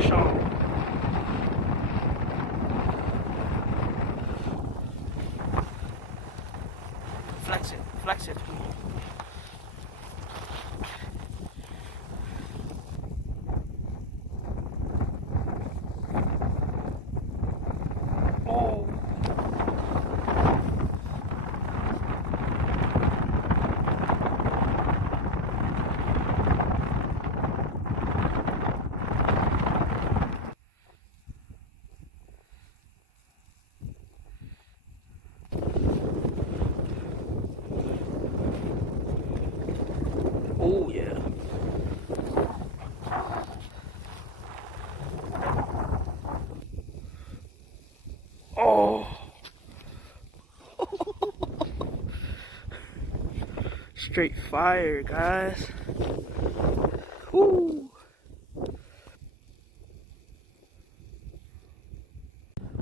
fish on. Flex it. Oh. Oh yeah. Oh. Straight fire, guys. Woo.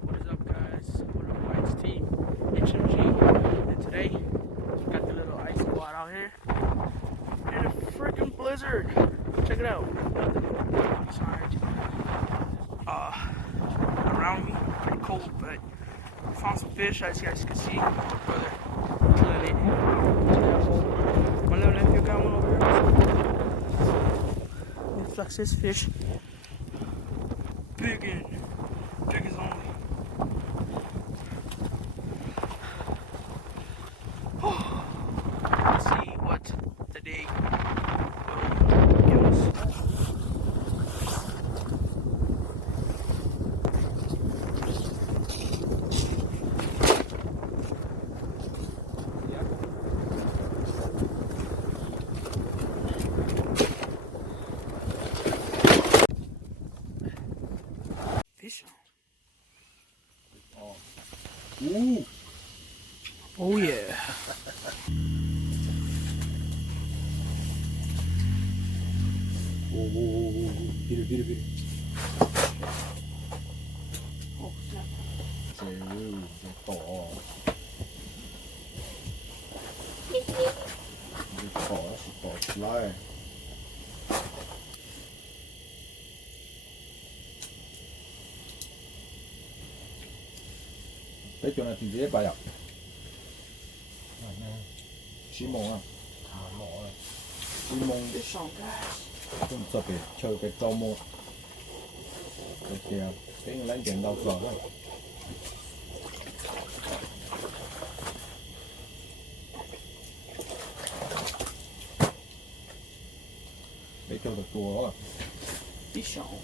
What is up, guys? What up, White's team? HMG. And today, we got the little ice squad out here in a freaking blizzard. Check it out. Outside. Around me, pretty cold, but I found some fish, as you guys can see. Brother, killing it. My little nephew got one over here. He flex his fish. Big as only. Let's see what the day will give us. Fish. Ooh. Oh yeah. Biri. Oh snap. Sẽ tỏ lại. Đấy chỗ này thì dễ bài ạ. Chí mông à? Chí mông Fish on, guys. cũng sắp để chơi cái trâu mông. Cái kia cái lấy tiền đâu rồi đấy. Để cho được chùa đó. Fish on.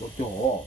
Có chỗ.